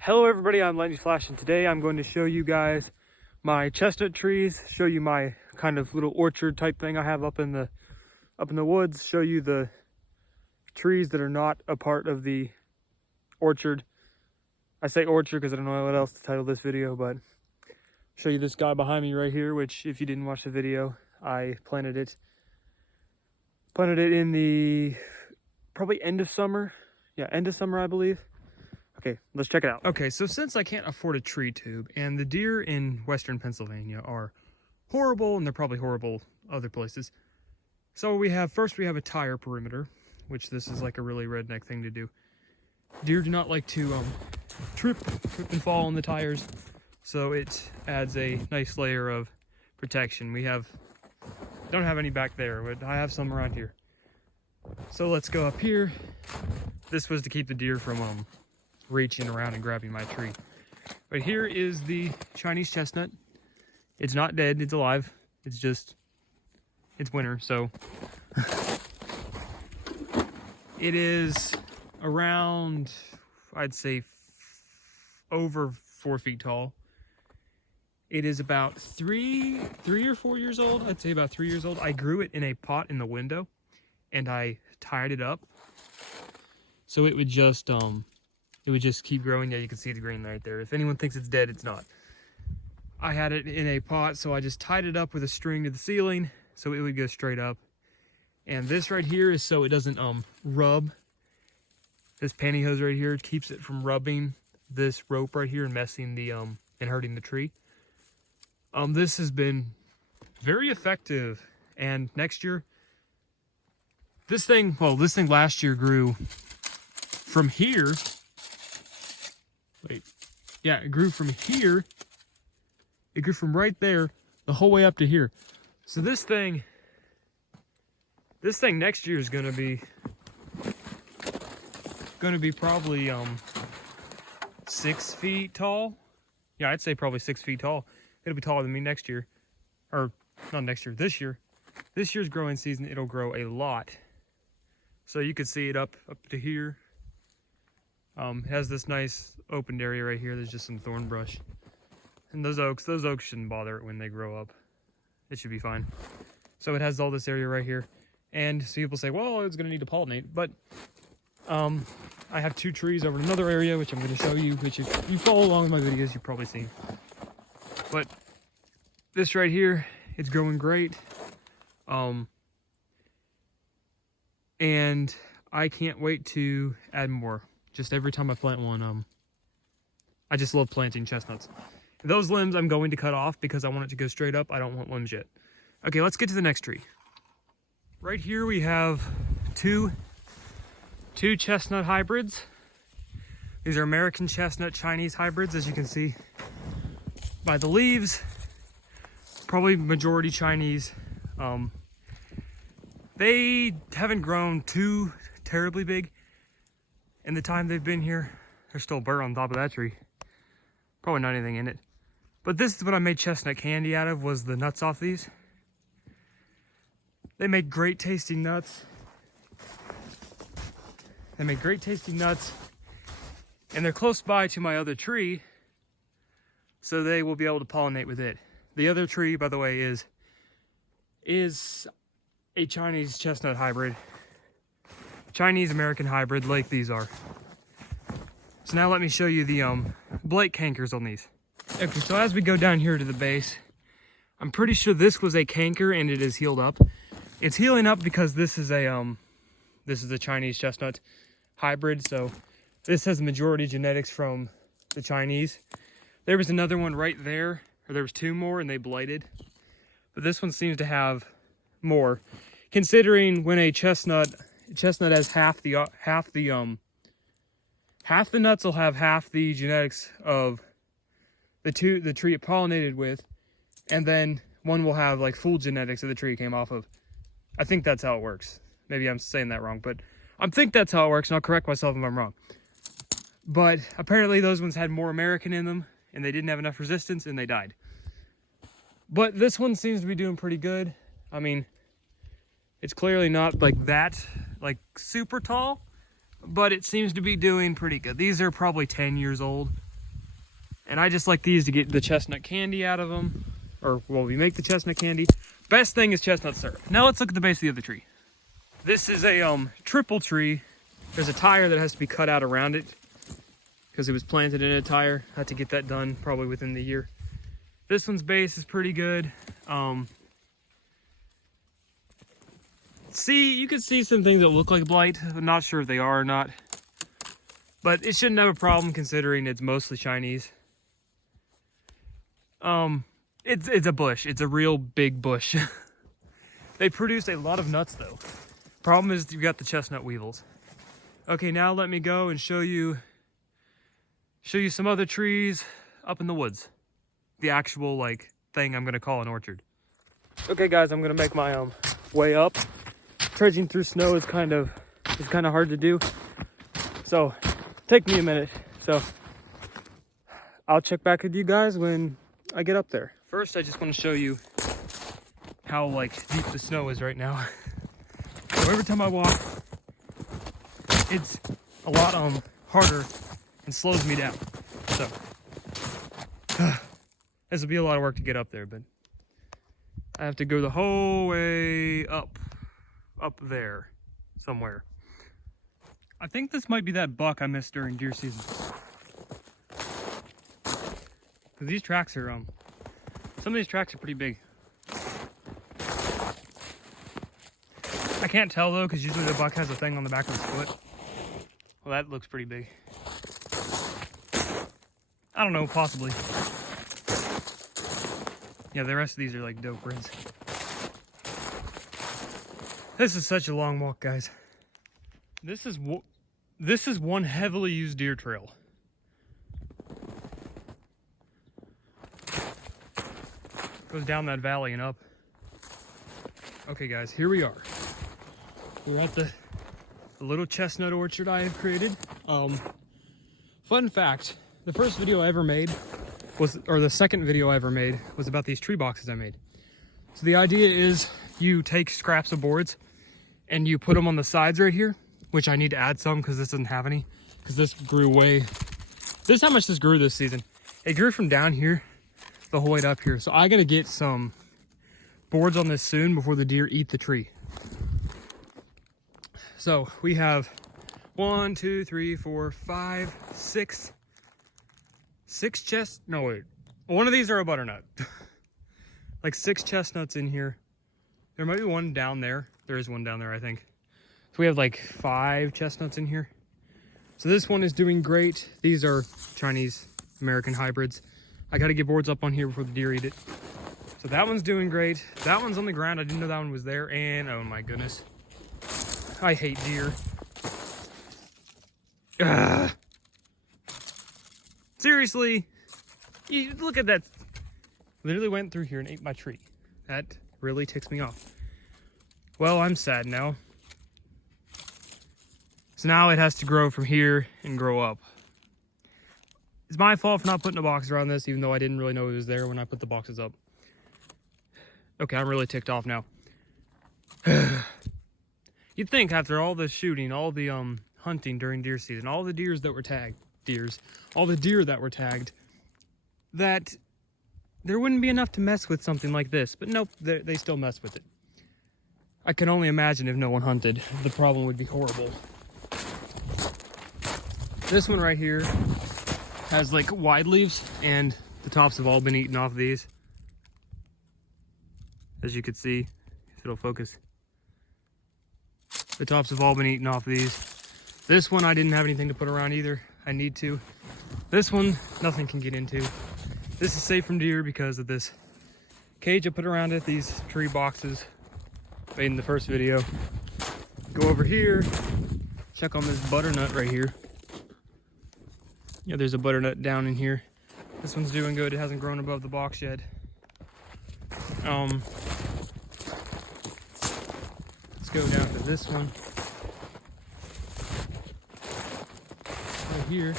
Hello everybody, I'm Lenny Flash, and today I'm going to show you guys my chestnut trees, show you my kind of little orchard type thing I have up in the woods, show you the trees that are not a part of the orchard. I say orchard because I don't know what else to title this video, but show you this guy behind me right here, which if you didn't watch the video, I planted it in the probably end of summer. Yeah, end of summer, I believe. Okay, let's check it out. Okay, so since I can't afford a tree tube, and the deer in western Pennsylvania are horrible, and they're probably horrible other places. So we have a tire perimeter, which this is like a really redneck thing to do. Deer do not like to trip and fall on the tires, so it adds a nice layer of protection. Don't have any back there, but I have some around here. So let's go up here. This was to keep the deer from reaching around and grabbing my tree. But here is the Chinese chestnut. It's not dead, it's alive. It's winter, so. It is around, I'd say, over 4 feet tall. It is about three or 4 years old. I'd say about 3 years old. I grew it in a pot in the window, and I tied it up. So it would just keep growing. Yeah, you can see the green right there. If anyone thinks it's dead, it's not. I had it in a pot, so I just tied it up with a string to the ceiling so it would go straight up. And this right here is so it doesn't rub. This pantyhose right here keeps it from rubbing this rope right here and messing the and hurting the tree. This has been very effective. And next year, this thing last year grew from here. It grew from here. It grew from right there the whole way up to here. So this thing next year is gonna be probably 6 feet tall. Yeah, I'd say probably 6 feet tall. It'll be taller than me next year. Or not next year, this year. This year's growing season, it'll grow a lot. So you could see it up to here. It has this nice opened area right here. There's just some thorn brush. And those oaks shouldn't bother it when they grow up. It should be fine. So it has all this area right here. And so people say, well, it's gonna need to pollinate. But I have 2 trees over in another area, which I'm gonna show you, which if you follow along with my videos, you've probably seen. But this right here, it's growing great. And I can't wait to add more. Just every time I plant one, I just love planting chestnuts. Those limbs I'm going to cut off because I want it to go straight up. I don't want limbs yet. Okay, let's get to the next tree. Right here we have two chestnut hybrids. These are American chestnut Chinese hybrids, as you can see by the leaves. Probably majority Chinese. They haven't grown too terribly big. In the time they've been here, there's still burr on top of that tree. Probably not anything in it. But this is what I made chestnut candy out of, was the nuts off these. They make great tasting nuts. And they're close by to my other tree, so they will be able to pollinate with it. The other tree, by the way, is a Chinese chestnut hybrid. Chinese American hybrid like these are. So now let me show you the blight cankers on these. Okay, so as we go down here to the base, I'm pretty sure this was a canker and it is healed up. It's healing up because this is a Chinese chestnut hybrid, so this has the majority genetics from the Chinese. There was another one right there, or there was 2 more and they blighted. But this one seems to have more. Considering when a chestnut has half the nuts will have half the genetics of the tree it pollinated with, and then one will have like full genetics of the tree it came off of. I think that's how it works. Maybe I'm saying that wrong, but I think that's how it works, and I'll correct myself if I'm wrong. But apparently those ones had more American in them, and they didn't have enough resistance, and they died. But this one seems to be doing pretty good. I mean, it's clearly not like super tall, but it seems to be doing pretty good. These are probably 10 years old. And I just like these to get the chestnut candy out of them. Or, well, we make the chestnut candy. Best thing is chestnut syrup. Now let's look at the base of the other tree. This is a triple tree. There's a tire that has to be cut out around it because it was planted in a tire. I had to get that done probably within the year. This one's base is pretty good. You can see some things that look like blight. I'm not sure if they are or not. But it shouldn't have a problem considering it's mostly Chinese. It's a bush. It's a real big bush. They produce a lot of nuts though. Problem is you got the chestnut weevils. Okay, now let me go and show you some other trees up in the woods. The actual like thing I'm gonna call an orchard. Okay guys, I'm gonna make my way up. Trudging through snow is kind of hard to do. So take me a minute. So I'll check back with you guys when I get up there. First, I just want to show you how like deep the snow is right now. So every time I walk, it's a lot harder and slows me down. So this will be a lot of work to get up there, but I have to go the whole way up there somewhere. I think this might be that buck I missed during deer season. Cause these tracks are some of these tracks are pretty big. I can't tell though, because usually the buck has a thing on the back of his foot. Well, that looks pretty big. I don't know, possibly. Yeah, the rest of these are like dope reds. This is such a long walk, guys. This is one heavily used deer trail. Goes down that valley and up. Okay, guys, here we are. We're at the little chestnut orchard I have created. Fun fact, the first video I ever made the second video I ever made was about these tree boxes I made. So the idea is you take scraps of boards and you put them on the sides right here, which I need to add some because this doesn't have any, because this grew this is how much this grew this season. It grew from down here the whole way up here. So I gotta get some boards on this soon before the deer eat the tree. So we have 1, 2, 3, 4, 5, 6 no wait, one of these are a butternut. Like 6 chestnuts in here. There might be one down there. There is one down there, I think. So we have like 5 chestnuts in here. So this one is doing great. These are Chinese American hybrids. I gotta get boards up on here before the deer eat it. So that one's doing great. That one's on the ground. I didn't know that one was there. And oh my goodness, I hate deer. Ugh. Seriously, you look at that. Literally went through here and ate my tree. That really ticks me off. Well, I'm sad now. So now it has to grow from here and grow up. It's my fault for not putting a box around this, even though I didn't really know it was there when I put the boxes up. Okay, I'm really ticked off now. You'd think after all the shooting, all the hunting during deer season, all the deer that were tagged, that there wouldn't be enough to mess with something like this. But nope, they still mess with it. I can only imagine if no one hunted, the problem would be horrible. This one right here has like wide leaves, and the tops have all been eaten off these. As you can see, if it'll focus. The tops have all been eaten off these. This one I didn't have anything to put around either. I need to. This one, nothing can get into. This is safe from deer because of this cage I put around it, these tree boxes made in the first video. Go over here, check on this butternut right here. Yeah, there's a butternut down in here. This one's doing good. It hasn't grown above the box yet. Let's go down to this one. Right here.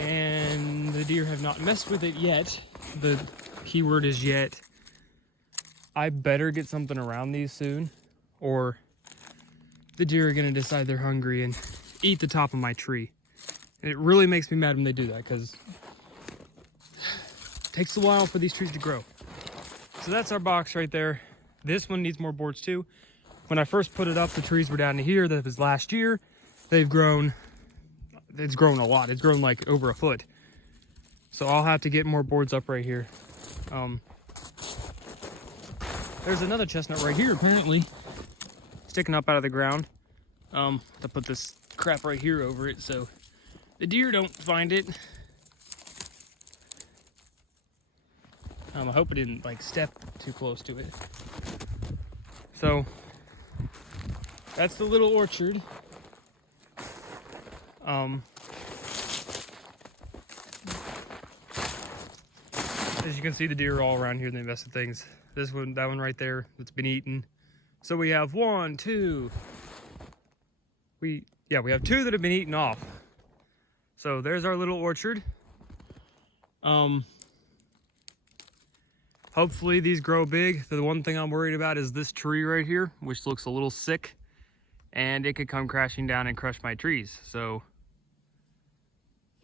And the deer have not messed with it yet. The keyword is yet. I better get something around these soon, or the deer are gonna decide they're hungry and eat the top of my tree. And it really makes me mad when they do that, because takes a while for these trees to grow. So that's our box right there. This one needs more boards too. When I first put it up, the trees were down to here. That was last year. They've grown, it's grown a lot. It's grown like over a foot. So I'll have to get more boards up right here. There's another chestnut right here, apparently, sticking up out of the ground. To put this crap right here over it so the deer don't find it. I hope it didn't like step too close to it. So that's the little orchard. As you can see, the deer are all around here in the invested things. This one, that one right there, that's been eaten. So we have one, two. We have two that have been eaten off. So there's our little orchard. Hopefully these grow big. The one thing I'm worried about is this tree right here, which looks a little sick, and it could come crashing down and crush my trees. So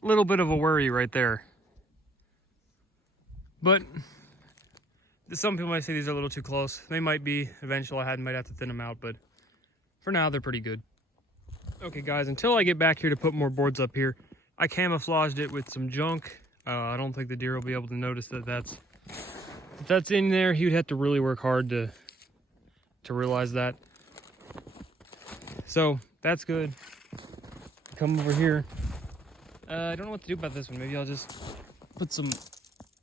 a little bit of a worry right there. But some people might say these are a little too close. They might be. Eventually I might have to thin them out, but for now they're pretty good. Okay guys, until I get back here to put more boards up here, I camouflaged it with some junk. I don't think the deer will be able to notice that if that's in there. He would have to really work hard to realize that. So that's good. Come over here. I don't know what to do about this one. Maybe I'll just put some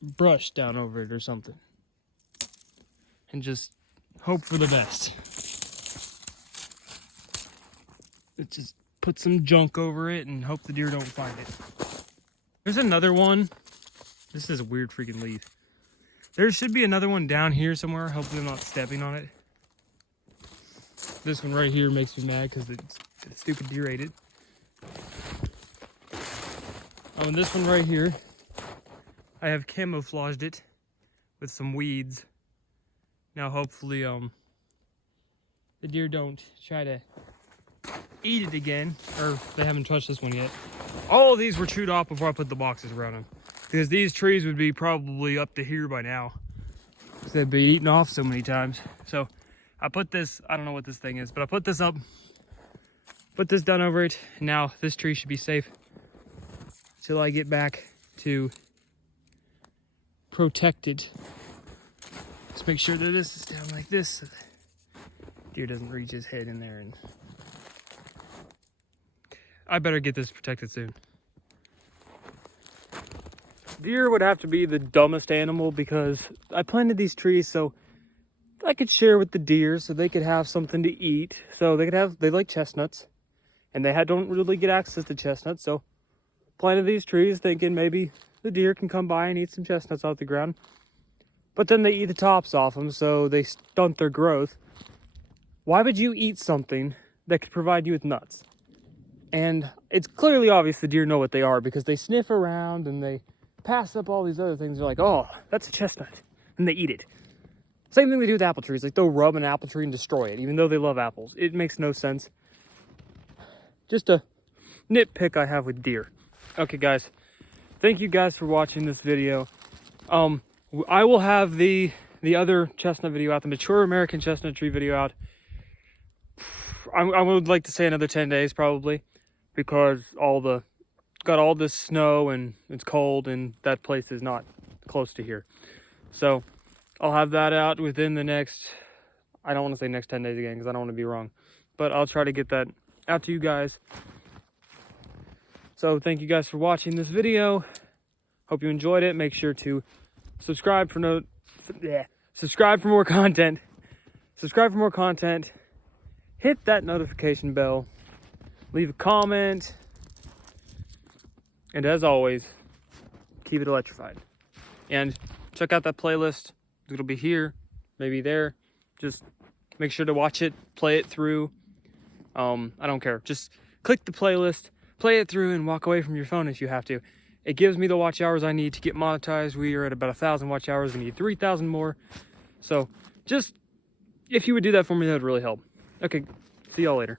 brush down over it or something and just hope for the best. Let's just put some junk over it and hope the deer don't find it. There's another one. This is a weird freaking leaf. There should be another one down here somewhere. Hopefully I'm not stepping on it. This one right here makes me mad because the stupid deer ate it. And this one right here, I have camouflaged it with some weeds. Now hopefully the deer don't try to eat it again, or they haven't touched this one yet. All of these were chewed off before I put the boxes around them, because these trees would be probably up to here by now, because they'd be eaten off so many times. So I put this, I don't know what this thing is, but I put this up, put this down over it. Now this tree should be safe till I get back to protect it. Let's make sure that this is down like this so that deer doesn't reach his head in there. And I better get this protected soon. Deer would have to be the dumbest animal, because I planted these trees so I could share with the deer, so they could have something to eat. So they like chestnuts, and they don't really get access to chestnuts. So planted these trees thinking maybe the deer can come by and eat some chestnuts off the ground. But then they eat the tops off them, so they stunt their growth. Why would you eat something that could provide you with nuts? And it's clearly obvious the deer know what they are, because they sniff around and they pass up all these other things. They're like, oh, that's a chestnut, and they eat it. Same thing they do with apple trees. Like, they'll rub an apple tree and destroy it, even though they love apples. It makes no sense. Just a nitpick I have with deer. Okay, guys. Thank you guys for watching this video. I will have the other chestnut video out, the mature American chestnut tree video out. I would like to say another 10 days probably, because got all this snow and it's cold, and that place is not close to here. So I'll have that out within the next, I don't want to say next 10 days again, because I don't want to be wrong, but I'll try to get that out to you guys. So thank you guys for watching this video. Hope you enjoyed it. Make sure to subscribe for more content. Subscribe for more content. Hit that notification bell. Leave a comment. And as always, keep it electrified. And check out that playlist. It'll be here, maybe there. Just make sure to watch it, play it through. I don't care. Just click the playlist, play it through, and walk away from your phone if you have to. It gives me the watch hours I need to get monetized. We are at about 1,000 watch hours. We need 3,000 more. So just, if you would do that for me, that would really help. Okay, see y'all later.